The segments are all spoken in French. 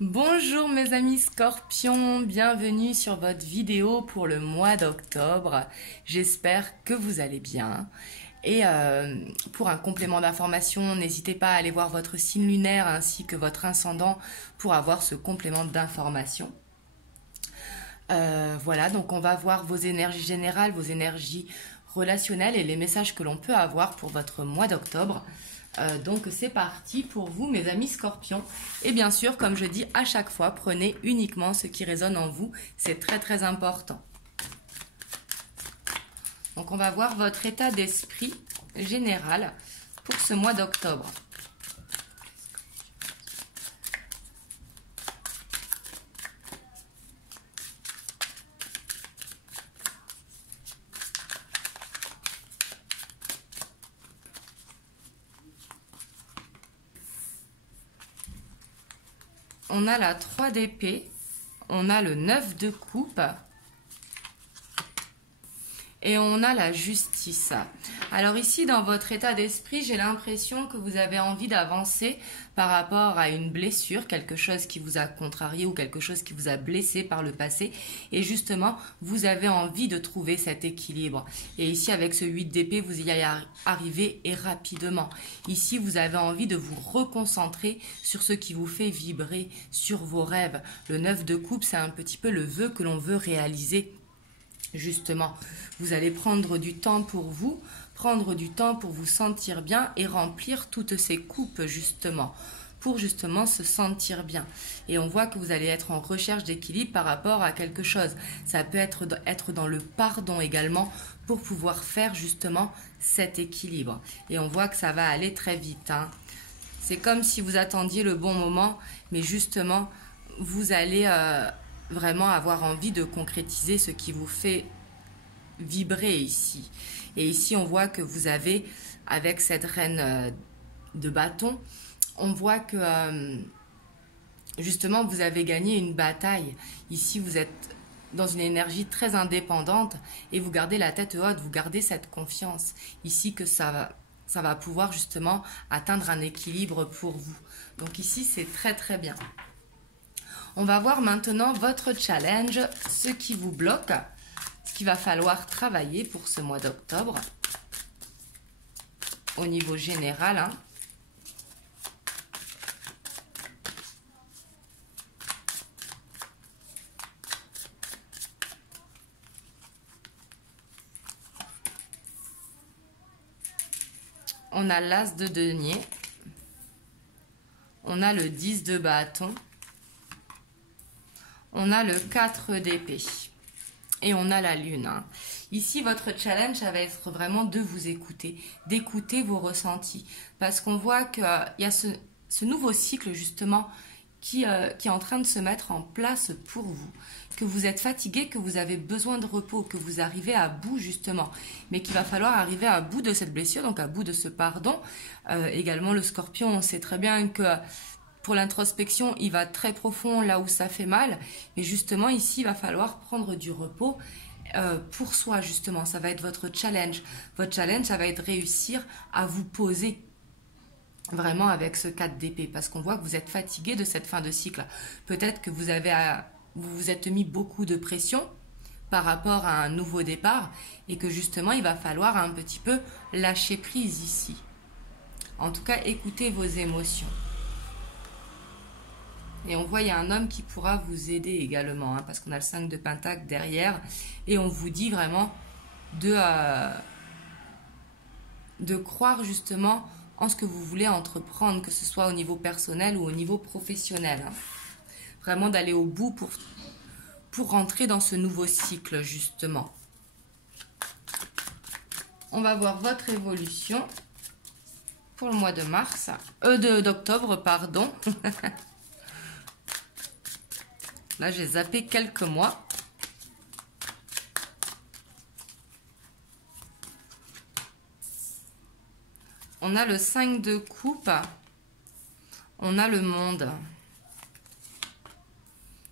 Bonjour mes amis scorpions, bienvenue sur votre vidéo pour le mois d'octobre. J'espère que vous allez bien. Et pour un complément d'information, n'hésitez pas à aller voir votre signe lunaire ainsi que votre ascendant pour avoir ce complément d'information. Voilà, donc on va voir vos énergies générales, vos énergies relationnelles et les messages que l'on peut avoir pour votre mois d'octobre. Donc c'est parti pour vous mes amis scorpions. Et bien sûr, comme je dis à chaque fois, prenez uniquement ce qui résonne en vous. C'est très très important. Donc on va voir votre état d'esprit général pour ce mois d'octobre. On a la 3 d'épée, on a le 9 de coupe et on a la justice. Alors ici, dans votre état d'esprit, j'ai l'impression que vous avez envie d'avancer par rapport à une blessure, quelque chose qui vous a contrarié ou quelque chose qui vous a blessé par le passé. Et justement, vous avez envie de trouver cet équilibre. Et ici, avec ce 8 d'épée, vous y arrivez et rapidement. Ici, vous avez envie de vous reconcentrer sur ce qui vous fait vibrer, sur vos rêves. Le 9 de coupe, c'est un petit peu le vœu que l'on veut réaliser. Justement, vous allez prendre du temps pour vous, prendre du temps pour vous sentir bien et remplir toutes ces coupes justement, pour justement se sentir bien. Et on voit que vous allez être en recherche d'équilibre par rapport à quelque chose. Ça peut être dans le pardon également pour pouvoir faire justement cet équilibre. Et on voit que ça va aller très vite, hein. C'est comme si vous attendiez le bon moment, mais justement, vous allez vraiment avoir envie de concrétiser ce qui vous fait vibrer ici. Et ici, on voit que vous avez, avec cette reine de bâton, on voit que justement, vous avez gagné une bataille. Ici, vous êtes dans une énergie très indépendante et vous gardez la tête haute, vous gardez cette confiance. Ici, que ça va pouvoir justement atteindre un équilibre pour vous. Donc ici, c'est très très bien. On va voir maintenant votre challenge, ce qui vous bloque, ce qu'il va falloir travailler pour ce mois d'octobre au niveau général, hein. On a l'as de denier, on a le 10 de bâton, on a le 4 d'épée et on a la lune, hein. Ici, votre challenge, ça va être vraiment de vous écouter, d'écouter vos ressentis. Parce qu'on voit qu'il y a ce nouveau cycle, justement, qui est en train de se mettre en place pour vous. Que vous êtes fatigué, que vous avez besoin de repos, que vous arrivez à bout, justement. Mais qu'il va falloir arriver à bout de cette blessure, donc à bout de ce pardon. Également, le scorpion, on sait très bien que pour l'introspection, il va très profond là où ça fait mal. Mais justement, ici, il va falloir prendre du repos pour soi, justement. Ça va être votre challenge. Votre challenge, ça va être réussir à vous poser vraiment avec ce 4 d'épée. Parce qu'on voit que vous êtes fatigué de cette fin de cycle. Peut-être que vous vous êtes mis beaucoup de pression par rapport à un nouveau départ et que justement, il va falloir un petit peu lâcher prise ici. En tout cas, écoutez vos émotions. Et on voit, il y a un homme qui pourra vous aider également, hein, parce qu'on a le 5 de Pentacle derrière. Et on vous dit vraiment de croire justement en ce que vous voulez entreprendre, que ce soit au niveau personnel ou au niveau professionnel, hein. Vraiment d'aller au bout pour rentrer dans ce nouveau cycle, justement. On va voir votre évolution pour le mois de mars, d'octobre, pardon. Là, j'ai zappé quelques mois. On a le 5 de coupe. On a le monde.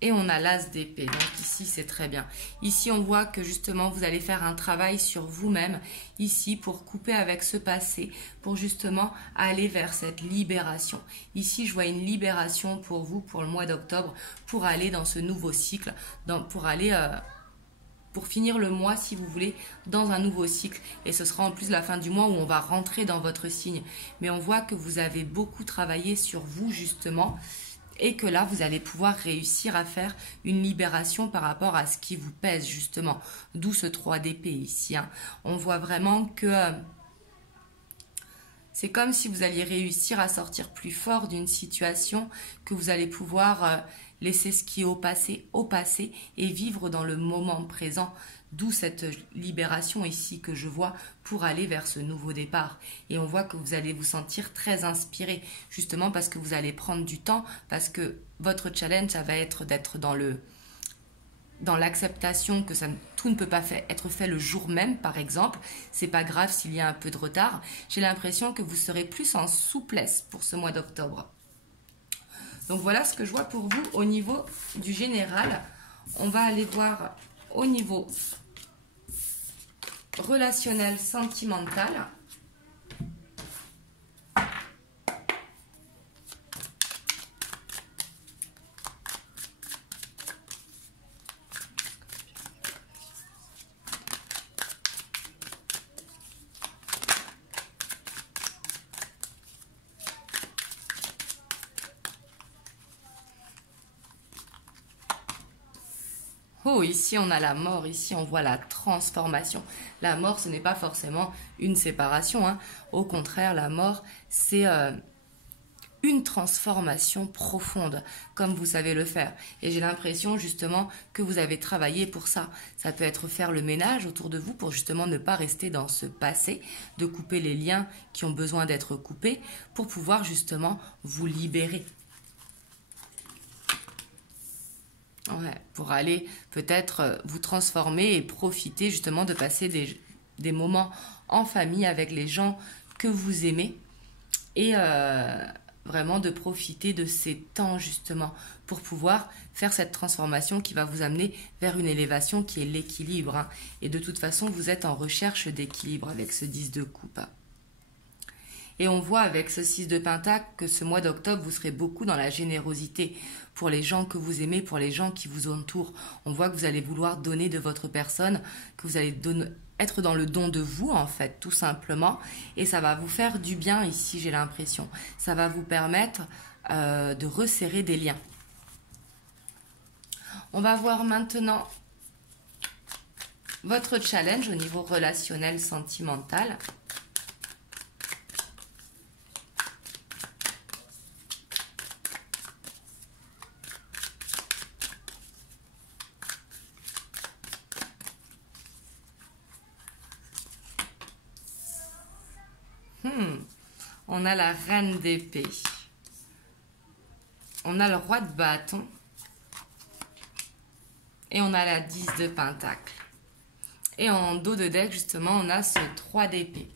Et on a l'as d'épée, donc ici c'est très bien. Ici on voit que justement vous allez faire un travail sur vous-même, ici pour couper avec ce passé, pour justement aller vers cette libération. Ici je vois une libération pour vous, pour le mois d'octobre, pour aller dans ce nouveau cycle, pour finir le mois si vous voulez, dans un nouveau cycle. Et ce sera en plus la fin du mois où on va rentrer dans votre signe. Mais on voit que vous avez beaucoup travaillé sur vous justement, et que là, vous allez pouvoir réussir à faire une libération par rapport à ce qui vous pèse, justement. D'où ce 3 d'épée ici. Hein. On voit vraiment que c'est comme si vous alliez réussir à sortir plus fort d'une situation, que vous allez pouvoir laisser ce qui est au passé et vivre dans le moment présent. D'où cette libération ici que je vois pour aller vers ce nouveau départ. Et on voit que vous allez vous sentir très inspiré, justement parce que vous allez prendre du temps, parce que votre challenge, ça va être d'être dans l'acceptation que tout ne peut pas être fait le jour même, par exemple. C'est pas grave s'il y a un peu de retard. J'ai l'impression que vous serez plus en souplesse pour ce mois d'octobre. Donc voilà ce que je vois pour vous au niveau du général. On va aller voir au niveau relationnel, sentimental. Oh, ici on a la mort, ici on voit la transformation. La mort, ce n'est pas forcément une séparation, hein. Au contraire, la mort, c'est une transformation profonde, comme vous savez le faire. Et j'ai l'impression justement que vous avez travaillé pour ça. Ça peut être faire le ménage autour de vous pour justement ne pas rester dans ce passé, de couper les liens qui ont besoin d'être coupés pour pouvoir justement vous libérer. Ouais, pour aller peut-être vous transformer et profiter justement de passer des moments en famille avec les gens que vous aimez et vraiment de profiter de ces temps justement pour pouvoir faire cette transformation qui va vous amener vers une élévation qui est l'équilibre. Hein. Et de toute façon, vous êtes en recherche d'équilibre avec ce 10 de coupe. Et on voit avec ce 6 de pentacle que ce mois d'octobre, vous serez beaucoup dans la générosité pour les gens que vous aimez, pour les gens qui vous entourent. On voit que vous allez vouloir donner de votre personne, que vous allez être dans le don de vous, en fait, tout simplement. Et ça va vous faire du bien ici, j'ai l'impression. Ça va vous permettre de resserrer des liens. On va voir maintenant votre challenge au niveau relationnel, sentimental. On a la reine d'épée. On a le roi de bâton. Et on a la 10 de pentacle. Et en dos de deck, justement, on a ce 3 d'épée.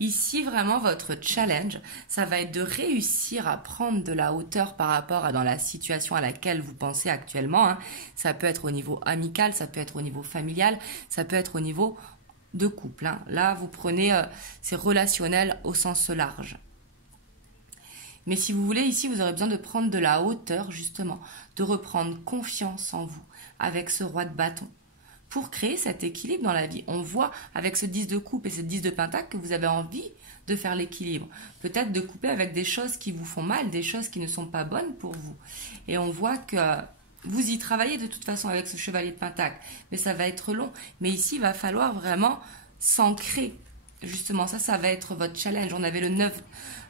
Ici, vraiment, votre challenge, ça va être de réussir à prendre de la hauteur par rapport à dans la situation à laquelle vous pensez actuellement. Hein. Ça peut être au niveau amical, ça peut être au niveau familial, ça peut être au niveau de couple. Hein. Là, vous prenez c'est relationnel au sens large. Mais si vous voulez, ici, vous aurez besoin de prendre de la hauteur, justement, de reprendre confiance en vous avec ce roi de bâton pour créer cet équilibre dans la vie. On voit avec ce 10 de coupe et ce 10 de pentacle que vous avez envie de faire l'équilibre. Peut-être de couper avec des choses qui vous font mal, des choses qui ne sont pas bonnes pour vous. Et on voit que vous y travaillez de toute façon avec ce chevalier de pentacle, mais ça va être long. Mais ici, il va falloir vraiment s'ancrer. Justement, ça va être votre challenge. On avait le 9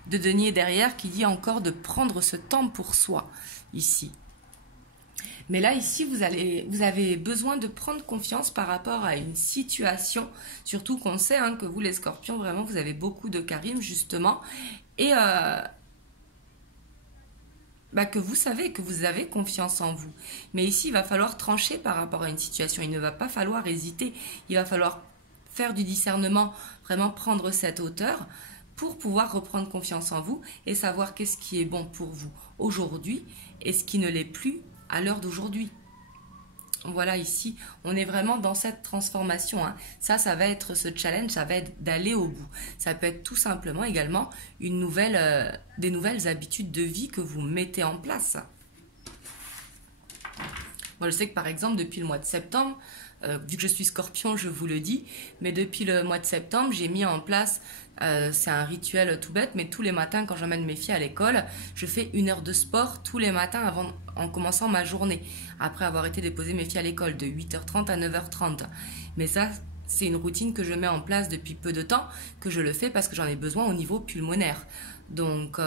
de denier derrière qui dit encore de prendre ce temps pour soi, ici. Mais là, ici, vous avez besoin de prendre confiance par rapport à une situation, surtout qu'on sait hein, que vous, les scorpions, vraiment, vous avez beaucoup de charisme, justement, et que vous savez que vous avez confiance en vous. Mais ici, il va falloir trancher par rapport à une situation. Il ne va pas falloir hésiter. Il va falloir faire du discernement, vraiment prendre cette hauteur pour pouvoir reprendre confiance en vous et savoir qu'est-ce qui est bon pour vous aujourd'hui et ce qui ne l'est plus à l'heure d'aujourd'hui. Voilà, ici, on est vraiment dans cette transformation, hein. Ça va être ce challenge, ça va être d'aller au bout. Ça peut être tout simplement également des nouvelles habitudes de vie que vous mettez en place. Moi, je sais que par exemple, depuis le mois de septembre, vu que je suis scorpion, je vous le dis, mais depuis le mois de septembre, j'ai mis en place, c'est un rituel tout bête, mais tous les matins quand j'emmène mes filles à l'école, je fais 1 heure de sport tous les matins en commençant ma journée, après avoir été déposer mes filles à l'école de 8h30 à 9h30. Mais ça, c'est une routine que je mets en place depuis peu de temps, que je le fais parce que j'en ai besoin au niveau pulmonaire. Donc,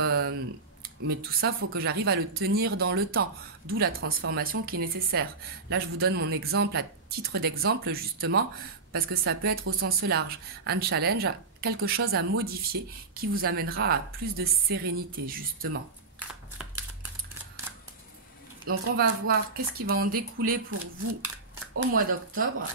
mais tout ça, il faut que j'arrive à le tenir dans le temps, d'où la transformation qui est nécessaire. Là, je vous donne mon exemple à titre d'exemple, justement, parce que ça peut être au sens large. Un challenge, quelque chose à modifier qui vous amènera à plus de sérénité, justement. Donc, on va voir qu'est-ce qui va en découler pour vous au mois d'octobre.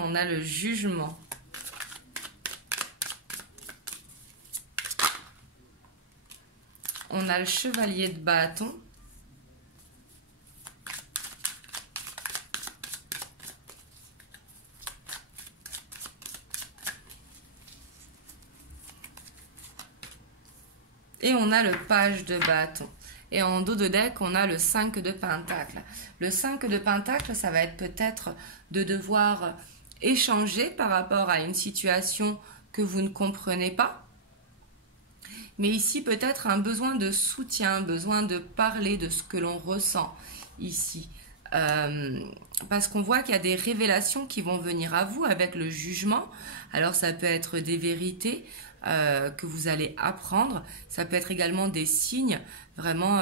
On a le jugement. On a le chevalier de bâton. Et on a le page de bâton. Et en dos de deck, on a le 5 de pentacle. Le 5 de pentacle, ça va être peut-être de devoir échanger par rapport à une situation que vous ne comprenez pas. Mais ici, peut-être un besoin de soutien, besoin de parler de ce que l'on ressent ici. Parce qu'on voit qu'il y a des révélations qui vont venir à vous avec le jugement. Alors, ça peut être des vérités que vous allez apprendre. Ça peut être également des signes vraiment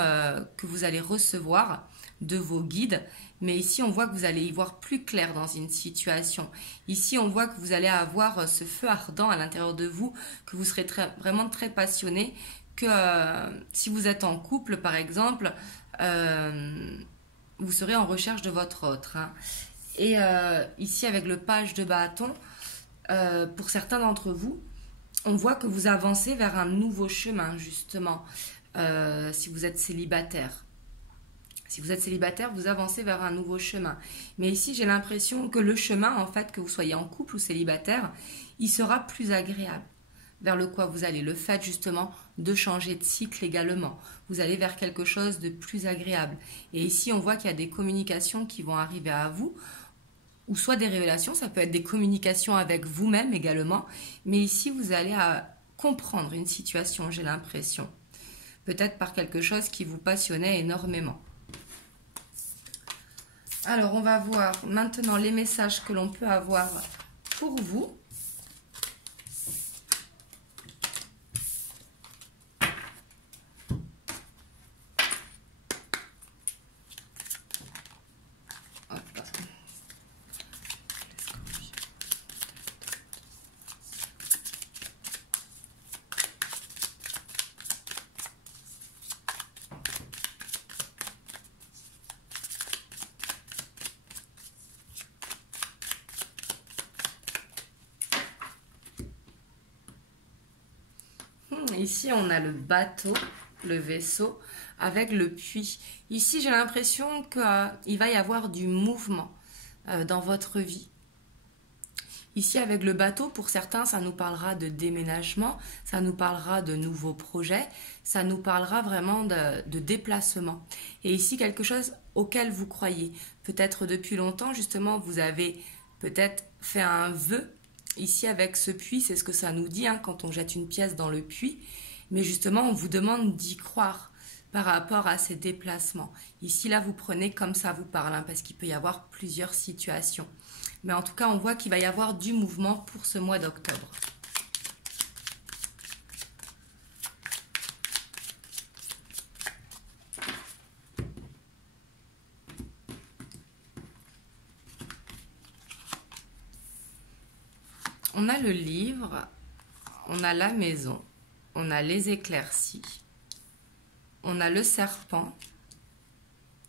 que vous allez recevoir de vos guides. Mais ici, on voit que vous allez y voir plus clair dans une situation. Ici, on voit que vous allez avoir ce feu ardent à l'intérieur de vous, que vous serez vraiment très passionné, que si vous êtes en couple, par exemple, vous serez en recherche de votre autre. Hein. Et ici, avec le page de bâton, pour certains d'entre vous, on voit que vous avancez vers un nouveau chemin, justement, si vous êtes célibataire. Si vous êtes célibataire, vous avancez vers un nouveau chemin. Mais ici, j'ai l'impression que le chemin, en fait, que vous soyez en couple ou célibataire, il sera plus agréable. Vers le quoi vous allez. Le fait, justement, de changer de cycle également. Vous allez vers quelque chose de plus agréable. Et ici, on voit qu'il y a des communications qui vont arriver à vous, ou soit des révélations, ça peut être des communications avec vous-même également. Mais ici, vous allez à comprendre une situation, j'ai l'impression. Peut-être par quelque chose qui vous passionnait énormément. Alors, on va voir maintenant les messages que l'on peut avoir pour vous. Ici, on a le bateau, le vaisseau, avec le puits. Ici, j'ai l'impression qu'il va y avoir du mouvement dans votre vie. Ici, avec le bateau, pour certains, ça nous parlera de déménagement, ça nous parlera de nouveaux projets, ça nous parlera vraiment de déplacement. Et ici, quelque chose auquel vous croyez. Peut-être depuis longtemps, justement, vous avez peut-être fait un vœu. Ici, avec ce puits, c'est ce que ça nous dit hein, quand on jette une pièce dans le puits. Mais justement, on vous demande d'y croire par rapport à ces déplacements. Ici, là, vous prenez comme ça vous parle, hein, parce qu'il peut y avoir plusieurs situations. Mais en tout cas, on voit qu'il va y avoir du mouvement pour ce mois d'octobre. On a le livre, on a la maison, on a les éclaircies, on a le serpent,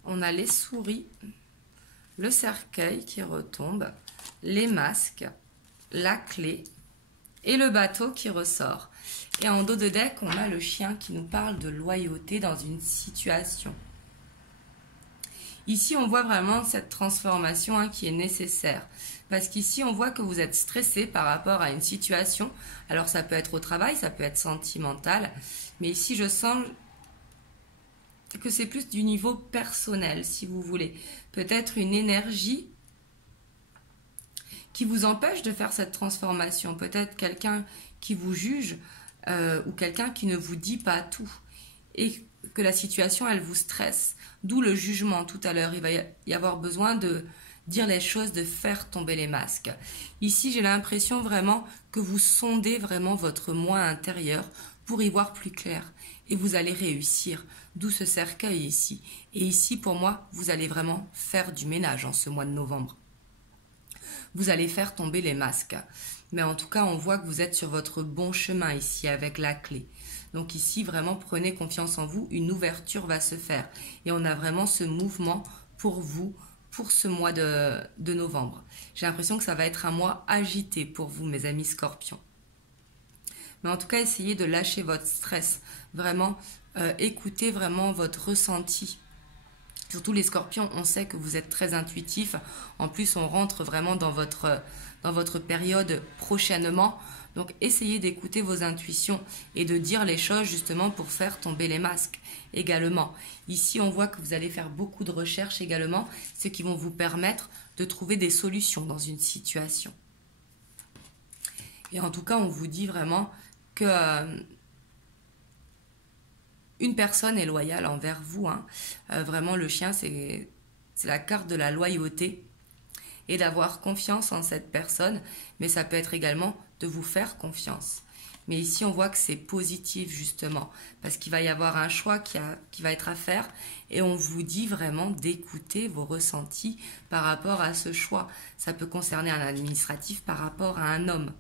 on a les souris, le cercueil qui retombe, les masques, la clé, et le bateau qui ressort. Et en dos de deck, on a le chien qui nous parle de loyauté dans une situation. Ici, on voit vraiment cette transformation qui est nécessaire. Parce qu'ici, on voit que vous êtes stressé par rapport à une situation. Alors, ça peut être au travail, ça peut être sentimental. Mais ici, je sens que c'est plus du niveau personnel, si vous voulez. Peut-être une énergie qui vous empêche de faire cette transformation. Peut-être quelqu'un qui vous juge ou quelqu'un qui ne vous dit pas tout. Et que la situation, elle vous stresse. D'où le jugement tout à l'heure. Il va y avoir besoin de dire les choses, de faire tomber les masques. Ici, j'ai l'impression vraiment que vous sondez vraiment votre moi intérieur pour y voir plus clair. Et vous allez réussir. D'où ce cercueil ici. Et ici, pour moi, vous allez vraiment faire du ménage en ce mois de novembre. Vous allez faire tomber les masques. Mais en tout cas, on voit que vous êtes sur votre bon chemin ici avec la clé. Donc ici, vraiment, prenez confiance en vous. Une ouverture va se faire. Et on a vraiment ce mouvement pour vous, pour ce mois de novembre. J'ai l'impression que ça va être un mois agité pour vous, mes amis scorpions. Mais en tout cas, essayez de lâcher votre stress. Vraiment, écoutez vraiment votre ressenti. Surtout les scorpions, on sait que vous êtes très intuitifs. En plus, on rentre vraiment dans votre période prochainement. Donc, essayez d'écouter vos intuitions et de dire les choses justement pour faire tomber les masques également. Ici, on voit que vous allez faire beaucoup de recherches également, ce qui vont vous permettre de trouver des solutions dans une situation. Et en tout cas, on vous dit vraiment que une personne est loyale envers vous. Vraiment, le chien, c'est la carte de la loyauté et d'avoir confiance en cette personne. Mais ça peut être également de vous faire confiance. Mais ici, on voit que c'est positif, justement, parce qu'il va y avoir un choix qui va être à faire. Et on vous dit vraiment d'écouter vos ressentis par rapport à ce choix. Ça peut concerner un administratif par rapport à un homme.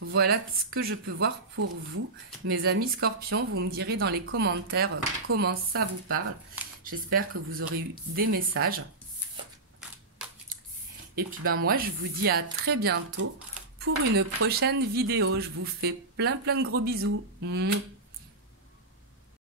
Voilà ce que je peux voir pour vous, mes amis scorpions. Vous me direz dans les commentaires comment ça vous parle. J'espère que vous aurez eu des messages. Et puis moi, je vous dis à très bientôt pour une prochaine vidéo. Je vous fais plein de gros bisous.